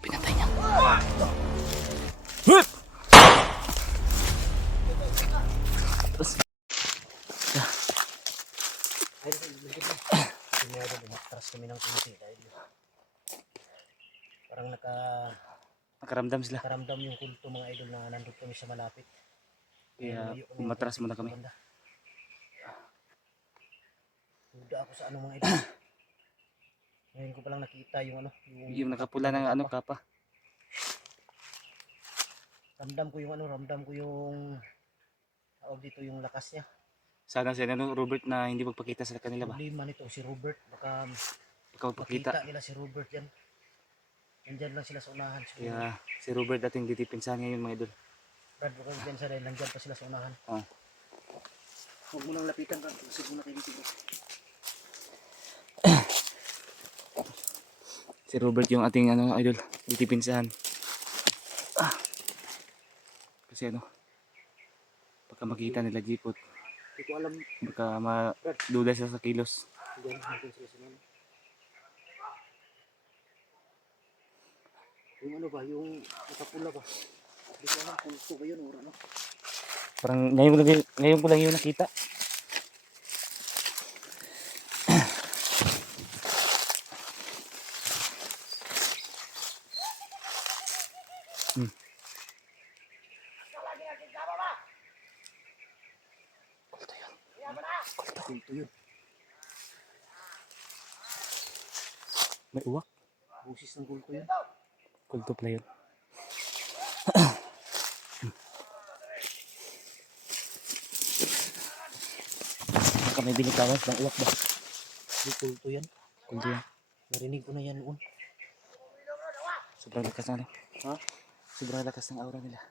Pinatay niya. Tapos, umatras kami ng kunti dahil parang nakaramdam sila. nakaramdam yung kulto mga idol na nandun kami sa malapit. Kaya umatras muna kami. Duda ako sa ano mga idol. Ngayon ko palang nakita yung ano, Yung nakapula ng ano kapa. ramdam ko yung tawag dito yung lakas niya. Sana si ano, Robert na hindi magpakita sa kanila ba? Problema nito si Robert, baka Ikaw magpakita. makita nila si Robert yan. Nandyan lang sila sa unahan. Kaya si Robert dating ditipinsahan ngayon mga idol. Brad, baka dyan sa dahil nandyan pa sila sa unahan. Oh. Huwag mo nang lapitan ka, kasi muna kayo dito. Si Robert yung ating ano idol, ditipinsahan. Kasi ano, baka makita nila Jipot, Hindi ko alam. baka maduda sila sa kilos. Diyan, nandun sila sa unahan. Yung ano ba, yung nakapula ba? Hindi ko alam kung ito ba yun o ano. Parang ngayon ko lang yung nakita. Kulto yun. May uwak. Busis ng kulto yun. Kulto pala yun. Baka may binitawan ng uwak ba? Hindi kulto yan. Kulto yan. Narinig ko na yan noon. Sobrang lakas na ano. Ha? Sobrang lakas ng aura nila.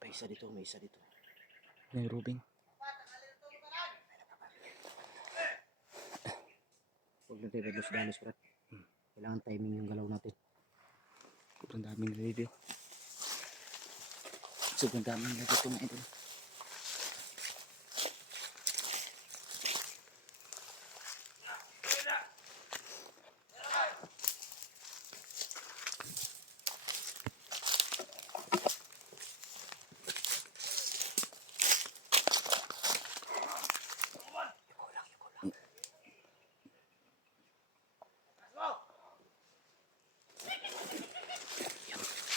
May isa dito, may isa dito. May Rubing. Huwag na tayo dalos-dalos, Brad. Kailangan timing yung galaw natin. Sobrang daming nila dito. Sobrang daming nila dito mga idol.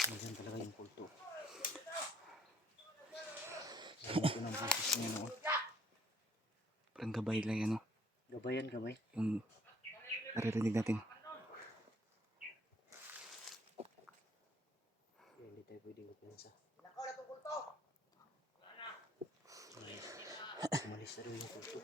Nandiyan talaga yung kulto. Narinig ko ng busis niya noon. Parang gabay lang yan, no? Gabay yan, gabay. Yung naririnig natin. Hindi tayo pwedeng magpinsa. Umalis na rin yung kulto.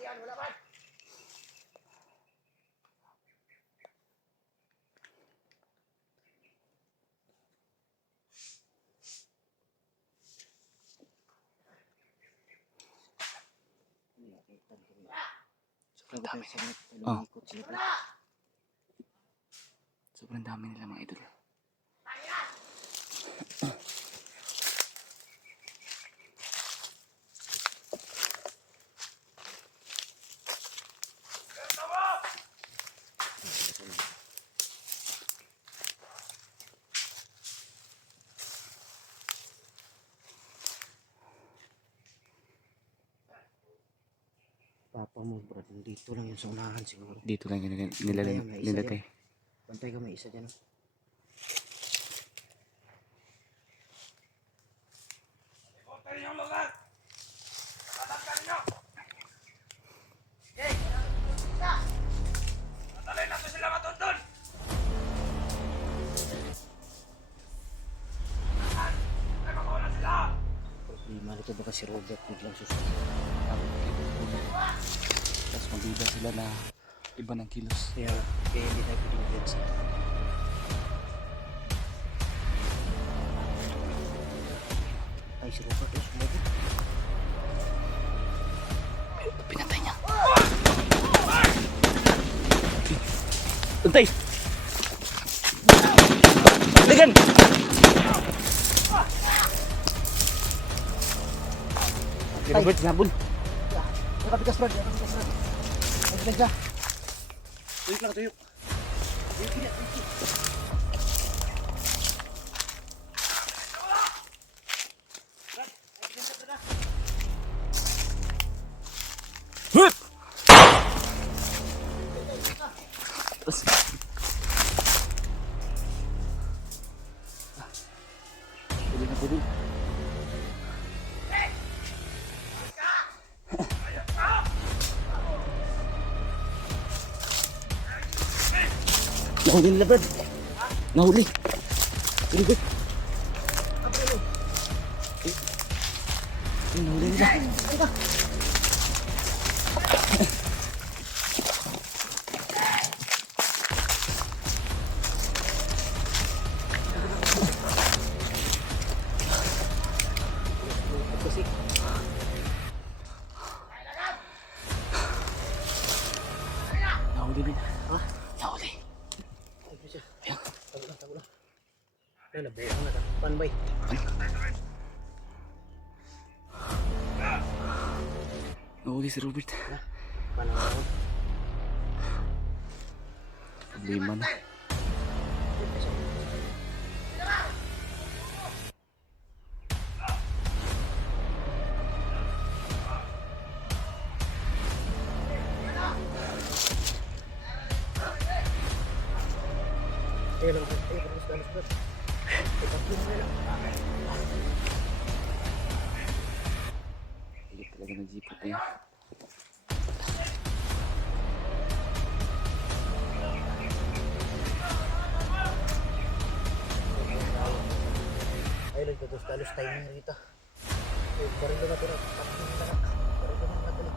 Sobrang dami nila. Oh. Sobrang dami nila mga idol. Papa mo, Brad, dito lang yung sa unahan siguro. Dito lang yung nilagay. Bantay ka, may isa dyan. Problema nito baka si Robert biglang susunod. Tapos Magduda sila na iba ng kilos. Kaya hindi tayo pwede mag-edsa. Ay, si Robert ay sumabot. Pinatay niya. Untay! Ligan! Si Robert, sinabon. Nakapikas, Brad. Nakapikas, Brad. Nakapikas ka. Tuyok lang, tuyok. Tuyok, tuyok, tuyok. Hup! Terus. Pwede. Nahuli nila, Brad. Nahuli. Very good. Nahuli nila. Kasi, Nahuli nila. ha? Nahuli. Ay, siya. Ayan. Tago lang. Ay, nabuo ko na. Panbay. Nahuli si Robert. Panang. Lima na. Ayun lang. Ayun, alis, Brad. Ay, tatlo na lang. Hindi talaga nag-jeepot na yun. Ay, nagtatos-talos tayo na rito. Ay, baril na natin. Tatlo na lang. Baril na natin.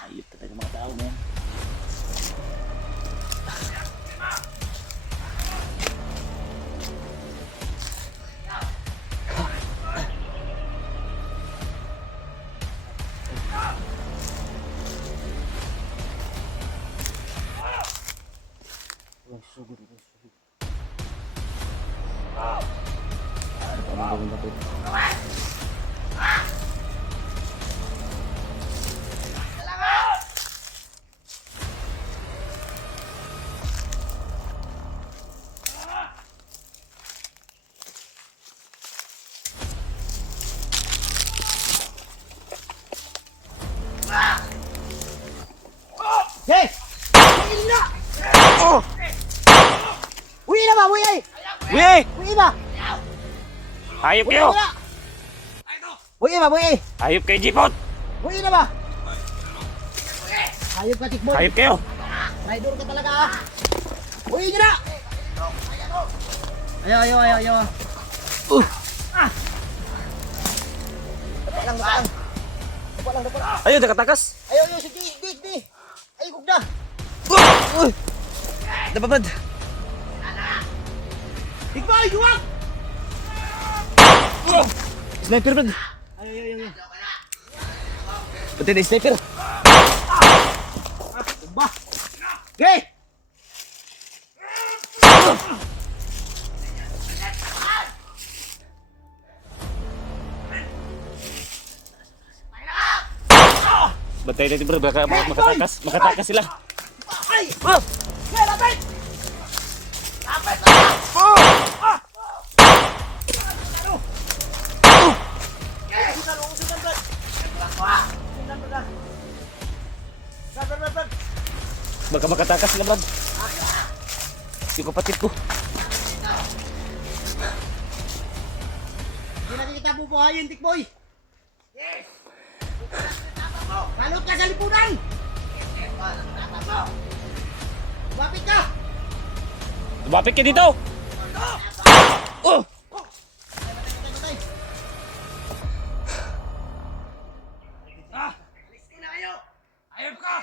Ayop talaga mga tao na yan. Sugod. Ano gawin natin? Hey! Uwi na! Oh! Uwi na ba? Uwi! Uy! Uwi ba? Hayop Uwi kayo! na! Uwi ba? Uwi! Hayop kayo, jeepot! Uwi na ba? Hayop ka, tikboy! Hayop kayo! Rider ka talaga ah! Uwi nyo na! Ayaw. Dapat lang. Ayun, nakatakas! Ayaw, sige, di. Ay, gugda. Uy! Napapad! Tikboy, duwag! Sniper, Brad! Ayaw. Pati na sniper! Ba? Okay! Bantay natin, bro. Baka makatakas sila. Ay! Oh! Hey, lapit! Baka makatakas sila, Brad. Yung kapatid ko. Hindi natin kita bubuhayin, Tikboy! Yes! Balot ka sa lipunan! Yes, mo! Lumapit ka! Lumapit ka dito! Oh! Patay! Alis ko na kayo! Ayop ka!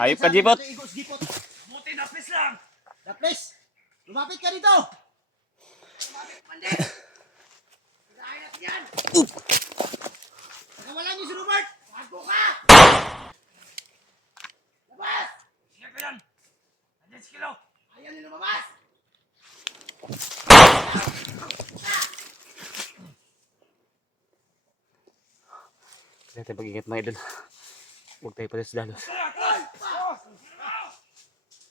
Hayop ka, Jipot. Jipot! Buti na please lang! Daples! Lumapit ka dito! Lumapit man din! Sirahin natin yan! Nakawalan niyo si Robert! Bago ka! Labas! Sige ko yan! Nandiyan si Kilo! Ayaw niyo lumabas! Kaya tayo pag-ingat mga idol. Huwag tayo pala sa dalos. Hoy!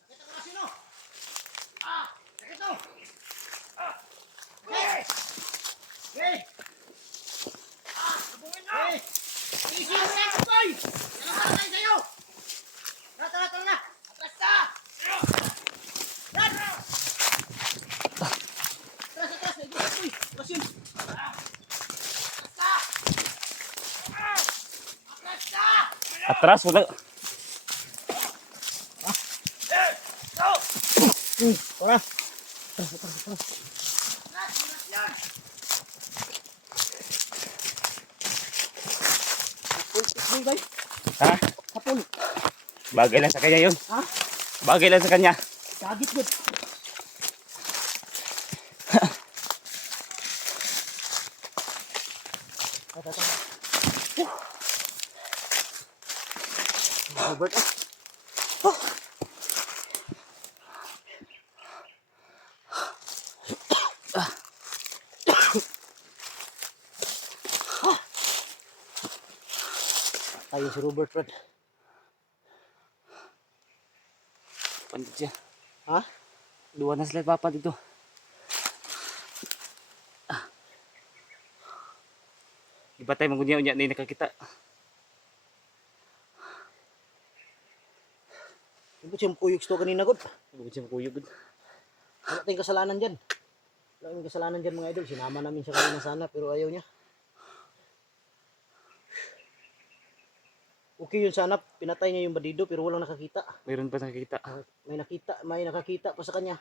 Nakita ko na sino! Nakita! Hey! Hey! Sabungin na! Hey! Easy mo yan, boy! Yan ang tatay sa'yo! Tara, tara, tara na! Atras na! Tara! Atras, atras! Atras, boy! Atras yun! Atras na! Atras na! Atras, wala. Tara! Atras! Atras yan! Boy, boy! Ha? Kapul! Bagay lang sa kanya yun. Ha? Bagay lang sa kanya. Sagit good! Tara, tara. Robert, ayun si Robert, Brad. Pandit siya. Ha? Duwa na sila papa dito. Di ba tayo magunya-unya na yung nakakita? Ano ba siyang kuyog sto kanina, God? Huwag siya makuyog. Wala tayong kasalanan dyan. Wala tayong kasalanan dyan, mga idol. Sinama namin siya kanina sana, pero ayaw niya. Okay yun sana, pinatay niya yung bandido, pero walang nakakita. Mayroon pa nakakita. May nakakita pa sa kanya.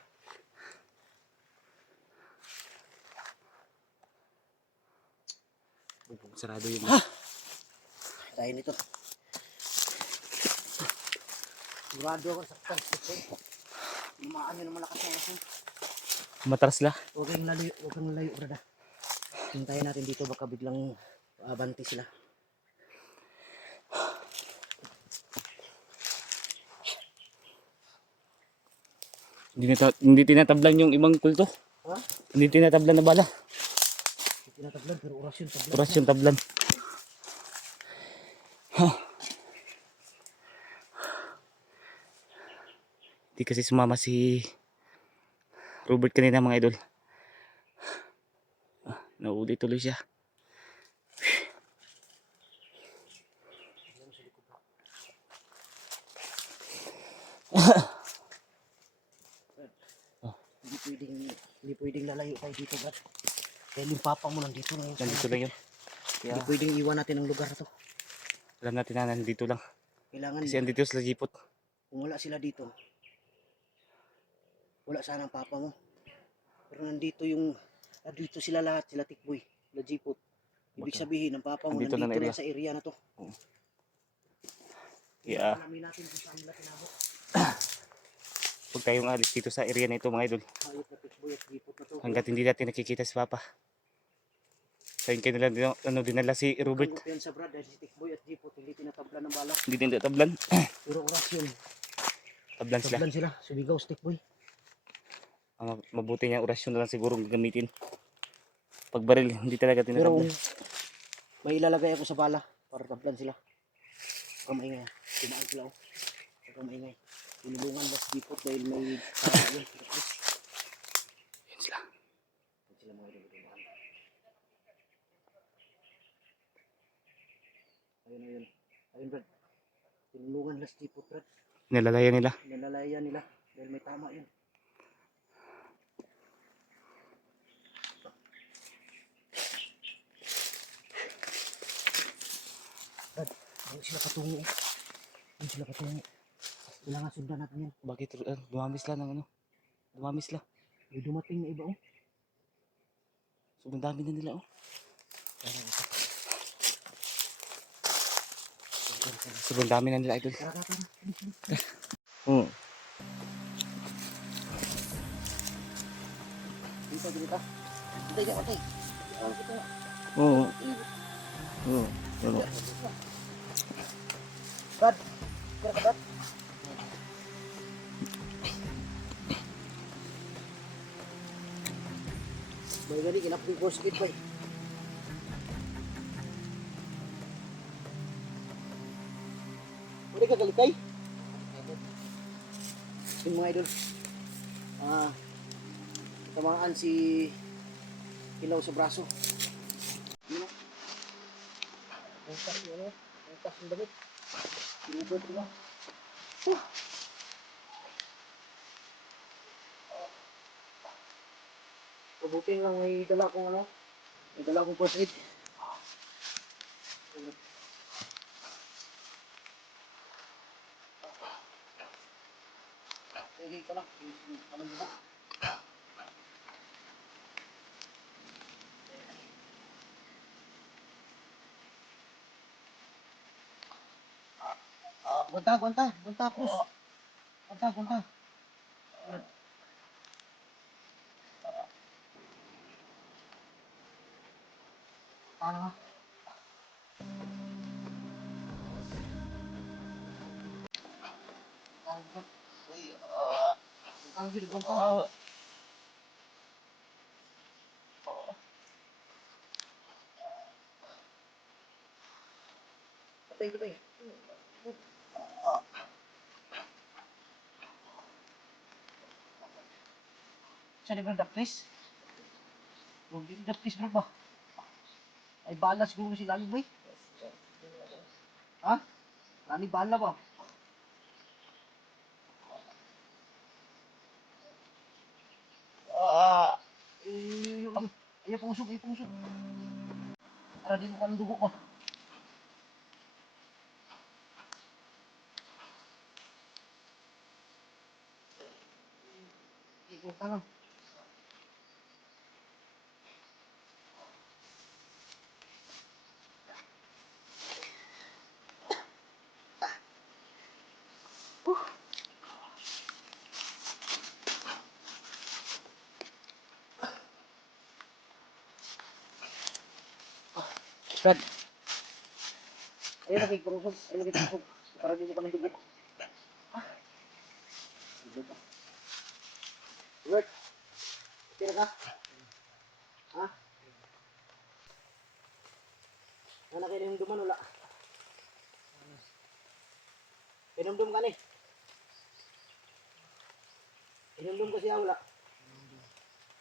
Sarado yun. Tayo nito. Sigurado ako sa kanto. Lumaan yun ng malakas na aso. Matras la. Huwag kang layo, brada. Hintayin natin dito, baka biglang abanti sila. Hindi tinatablan yung ibang kulto. Ha? Hindi tinatablan na bala. Tinatablan, pero orasyon tablan. Oras yung tablan. Hindi kasi sumama si Robert kanina mga idol. Nauli tuloy siya. Hindi pwedeng lalayo tayo dito, brad. Dahil yung papa mo nandito na yun. Nandito lang yun. Hindi pwedeng iwan natin ang lugar na to. Alam natin na nandito lang. Kailangan, Kasi andito sila jipot. kung wala sila dito, wala sana ang papa mo. Pero nandito sila lahat, sila Tikboy, sila Jipot. Ibig Baka sabihin, ang papa mo andito nandito na na area. sa area na to. Yeah. Alamin natin kung saan nila tinabot. Huwag tayong alis dito sa area na ito mga idol. Hayop na Tikboy at Jipot na to. Hanggat hindi natin nakikita si Papa. Sayin kayo nila dinala si Robert. Ang kumpiyansa, brad, dahil si Tikboy at Jipot hindi tinatablan ng bala. Hindi din tablan. Pero orasyon, Tablan sila. tablan sila, sumigaw si Tikboy. Ang mabuti niya orasyon na lang siguro gamitin. Pag baril, hindi talaga Pero tinatablan. may ilalagay ako sa bala para tablan sila. Huwag kang maingay. Tumaan sila, oh. Huwag kang maingay. Tinulungan ba si Jipot dahil may tama yun. Yun sila. Huwag sila mga ilubuhan. Ayun. Ayun, brad. Tinulungan lang si Jipot, brad. Nalalayan nila. Nalalayan nila dahil may tama yun. Doon sila patungo. Doon sila patungo. Kailangan sundan natin yan. Bakit dumamis lang ng ano? Dumamis lang. May dumating na iba oh. Sobrang dami na nila oh. Sobrang dami na nila idol. Tara, tara, tara. Hmm. Dito, dito. Hintay ka, hintay. Oo. Oo. Ano? Brad, tira ka, Brad. May gani, kinapin ko skid pa eh. Pwede ka galikay? Yung mga idol. Tamaan si Hilaw sa braso. Yun na. Ang tas yun na. Ang tas yung damit. Sinubot ko na. Mabuti lang may dala kong ano. May dala kong first aid. Sige ko lang. Ano ba? Gunta, gunta. Gunta, Cruz. Gunta, gunta. Ano? Ang gila gunta. Patay, patay. Saan yung dapis? Huwag yung dapis bro ba? Ay bala siguro si Lani ba eh? Ha? Lani bala ba? Ayaw pumusok, ayaw pumusok. Para di mo ka ng dugo ko. Ikot ka lang. Brad. Ayaw na kayo pumusok. Ayaw na kayo pumusok. Para di mo ka ng dugo. Robert. Tira ka. Ha? Ano kayo yung duman wala? Pinumdum ka ni. Pinumdum ko siya wala.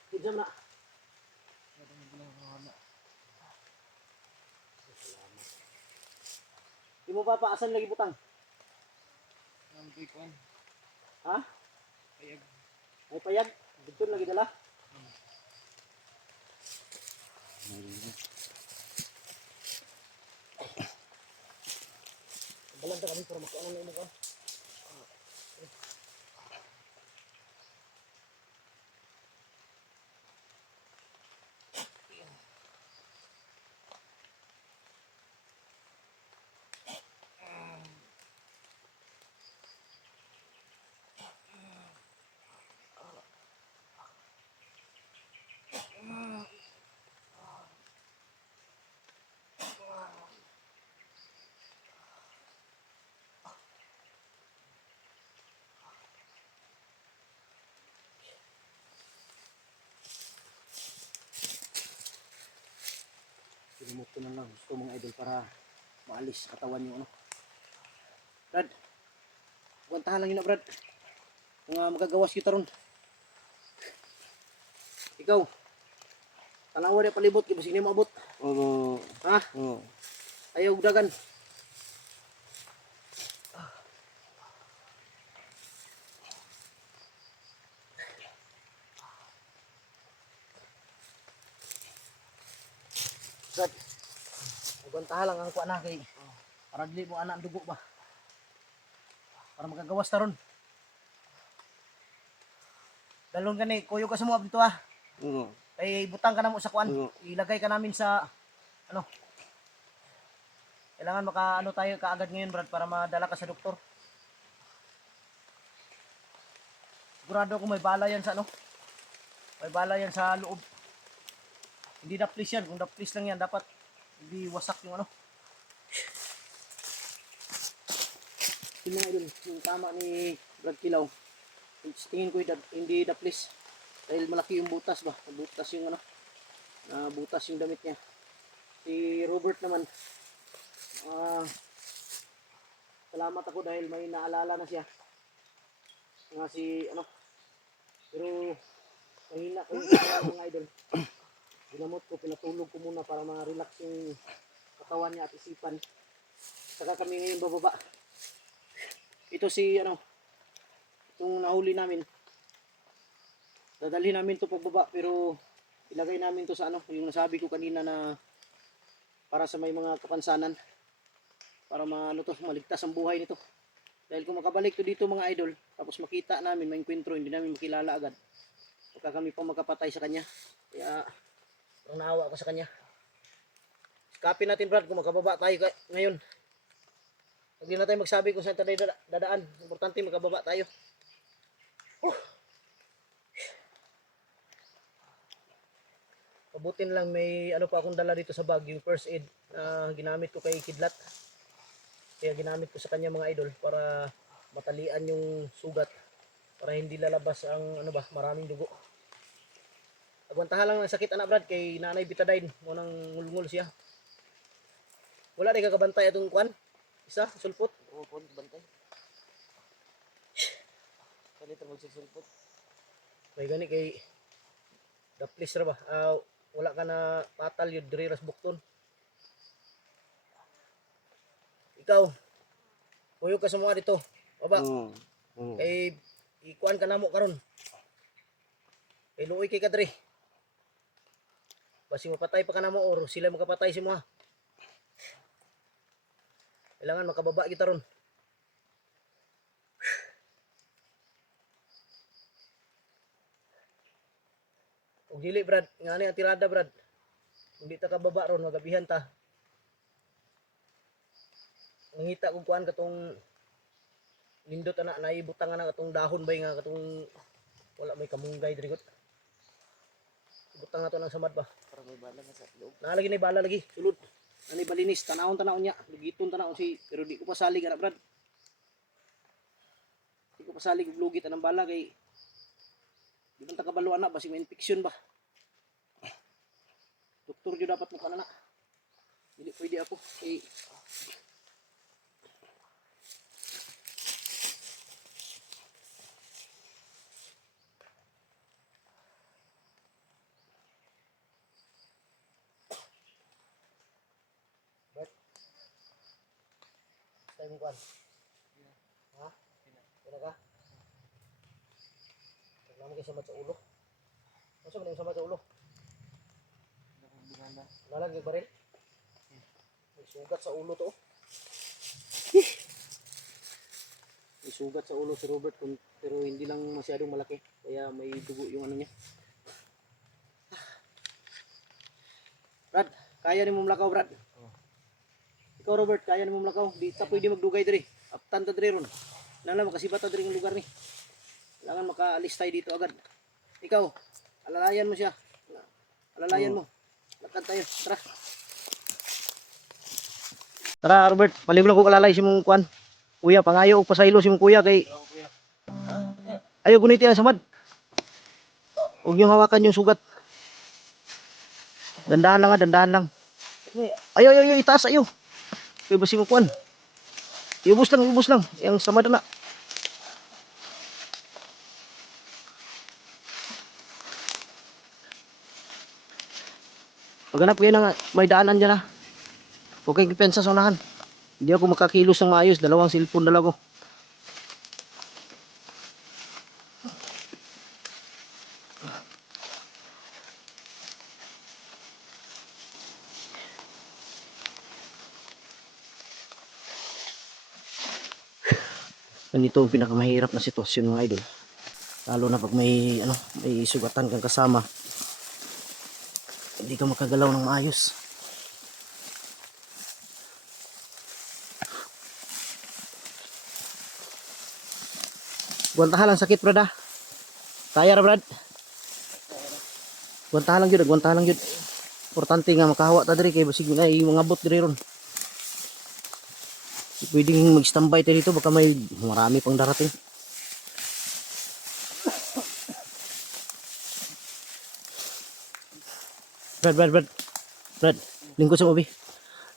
Pinjam na. Di mo pa paasan lagi butang? Ha? Ay payag. Dito lagi dala. Balanta kami para makaano na imo ka. Sinumot ko na lang gusto mga idol para maalis katawan yung ano. Brad, buwantahan lang yun na Brad. Kung magagawas kita ron. Ikaw, tanawa na palibot, kibasig na maabot. Oo. Ha? Oo. Ayaw dagan. Brad, buwantahan lang ang kuha na kay Para dili mo ana ang dugo ba. Para magagawas ta ron. Dalon gani, kuyo ka sa mga dito ha. Oo. Ay butang ka na mo sa kuan. Oo. Ilagay ka namin sa ano. Kailangan maka ano tayo kaagad ngayon Brad para madala ka sa doktor. Sigurado ko may bala yan sa ano. May bala yan sa loob. Hindi daplis yan. Kung daplis lang yan dapat hindi wasak yung ano. Yung mga idol, yung tama ni Brad Kilaw. Tingin ko hindi daplis. Dahil malaki yung butas ba. Butas yung ano. Butas yung damit niya. Si Robert naman. Salamat ako dahil may naalala na siya. Nga si ano. Pero mahina ko yung mga idol. Ginamot ko, pinatulog ko muna para ma-relax yung katawan niya at isipan. Saka kami ngayon bababa. Ito si ano. Itong nahuli namin. Dadalhin namin to pagbaba pero ilagay namin to sa ano, yung nasabi ko kanina na para sa may mga kapansanan para maano to, maligtas ang buhay nito. Dahil kung makabalik to dito mga idol, tapos makita namin, maengkwentro, hindi namin makilala agad. Baka kami pa magkapatay sa kanya. Kaya parang naawa ako sa kanya. Sikapin natin Brad kung makababa tayo ngayon. Hindi na tayo magsabi kung saan tayo dadaan. Importante makababa tayo. Pabutin lang may ano pa akong dala dito sa bag, yung first aid na ginamit ko kay Kidlat. Kaya ginamit ko sa kanya mga idol para matalian yung sugat para hindi lalabas ang ano ba, maraming dugo. Agwantahan lang ng sakit anak Brad kay Nanay Bitadine mo nang ngulngul siya. Wala di kakabantay atong kwan? Isa, sulpot. Oo, po, bantay. Kalita magsisulpot. May gani kay daplis ra ba? Wala ka na patal yun, diri ras bukton. Ikaw, puyo ka sa mga dito. Baba, Oo. kay ikuan ka na mo karon. Kay luoy kay kadre. Basi mapatay pa ka na mo or sila makapatay si mo ha. Kailangan makababa kita ron. Og dili Brad, ngani ang tirada Brad. Kung di ta kababa ron, magabihan ta. Nangita kung kuan katong nindot ana naibutang ana katong dahon bay nga katong wala may kamunggay diri got. Butang na to ng samad ba. Para may bala na sa loob. Nalagi ni bala lagi, sulod. Ani balinis, tanawon niya, lugiton tanawon si pero di ko pasalig ana Brad. Di ko pasalig og lugit anang bala kay di man ta kabalo ana basi may infection ba. Doktor jud dapat mo kana na. Dili pwede ako kay tayo mo kuan. Ha? Pina ka? Tignan mo kayo samad sa ulo. Masa mo samad sa ulo? Nalag yung baril? May sugat sa ulo to. May sugat sa ulo si Robert pero hindi lang masyadong malaki. Kaya may dugo yung ano niya. Brad, kaya ni mo malakaw Brad. Ikaw Robert, kaya ni mo malakaw. Di ta pwede magdugay diri. Aptan ta diri ron. Nala makasibat ta diri ng lugar ni. Kailangan makaalis tayo dito agad. Ikaw, alalayan mo siya. Alalayan mo. Lakad tayo. Tara. Tara Robert, paliglo ko kalalay si mong kuan. Kuya, pangayo og pasaylo si mong kuya kay ayo guniti ang samad. Huwag niyong hawakan yung sugat. Dandahan lang ha, dandahan lang. Ayo, itaas ayo. Kaya basi mo kuan. Iubos lang. Yang samad na. Paghanap kayo ng may daanan dyan ha. Huwag kayong kipensa sa unahan. Hindi ako makakilos ng maayos. Dalawang cellphone dala ko. Ganito ang pinakamahirap na sitwasyon mga idol. Lalo na pag may sugatan kang kasama. Hindi ka makagalaw ng maayos. Guantahan lang sakit, brad, ah. Kaya ra, brad. Guantahan lang yun, guantahan lang yun. Importante nga makahawa ta diri kay basig na yung mga bot diri ron. Di pwedeng mag-standby tayo dito, baka may marami pang darating. Brad. Brad, lingkod sa mo, bi.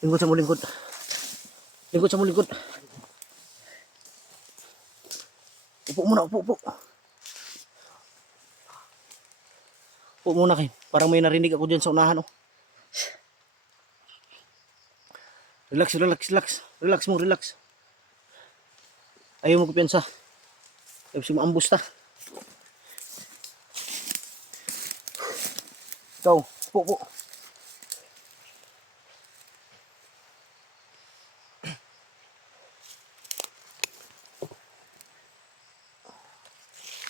Lingkod sa mo, lingkod. Lingkod sa mo, lingkod. Upo muna, upo. Upo muna kayo. Parang may narinig ako dyan sa unahan, oh. Relax mo. Ayaw mo kupiyansa. Ayaw mo ambus ta. Ikaw, upo.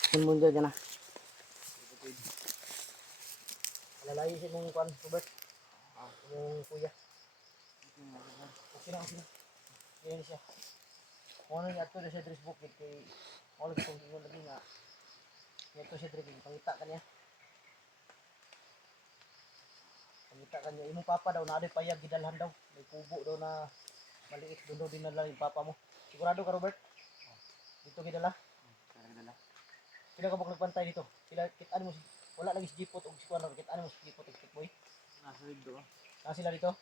Saan mo dyan na? Alalayisin mong kuwan, Robert. Mong kuya. Okay na. Yan siya. Kung ano yung ato na siya dress book, kay all of itong gingon lagi nga. Ito siya dress, pangita ka niya. Imong papa daw, na payag gidalhan daw. May kubo daw na maliit, doon daw dinala yung papa mo. Sigurado ka, Robert? Dito gidala? Pila ka bang nagpantay dito? Kitaan mo, wala lagi si Jipot o si Kuan, kitaan mo si Jipot o si Boy? Nasa dito. Nasa sila dito?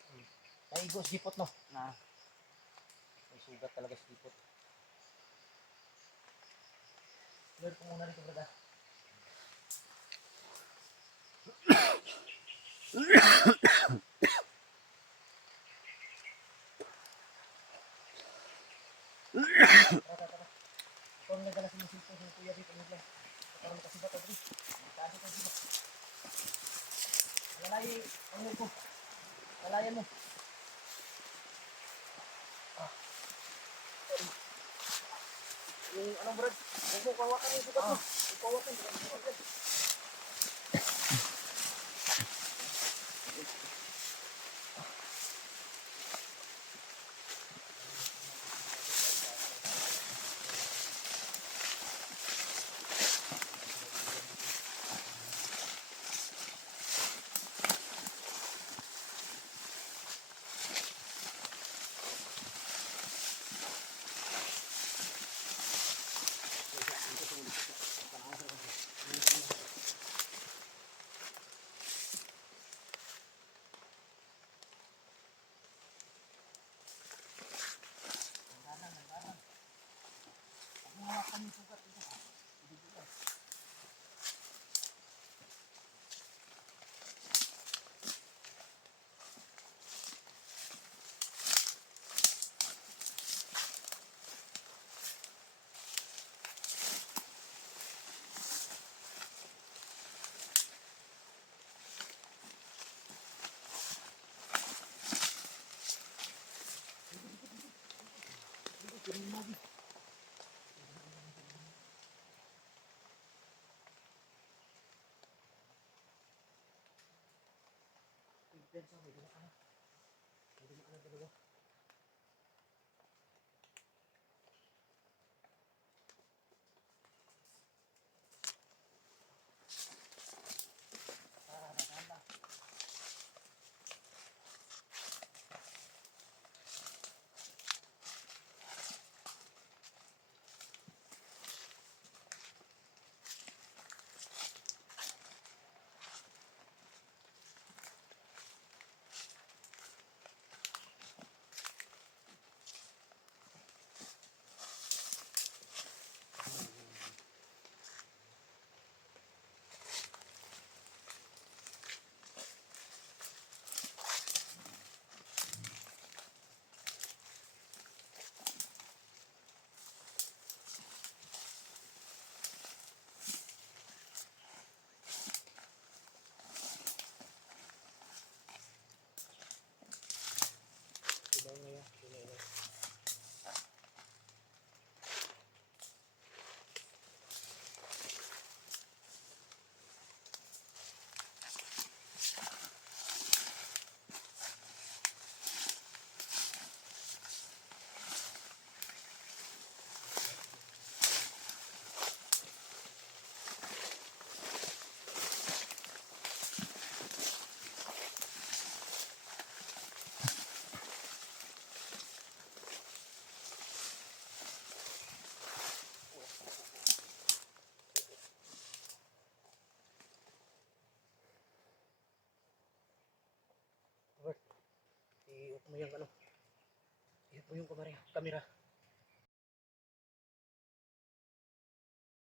Naigo si Jipot, no? May sugat talaga si Jipot. Clear ko muna dito, brada. Tara. Ito ang nagdala sa musiko sa kuya dito. Parang kasibat ako dito. Kaso ko dito. Lalayan mo. Yung anong brad? Huwag mo kawakan yung sugat mo. Kawakan. Mayang ano. Ihip mo yung kamera.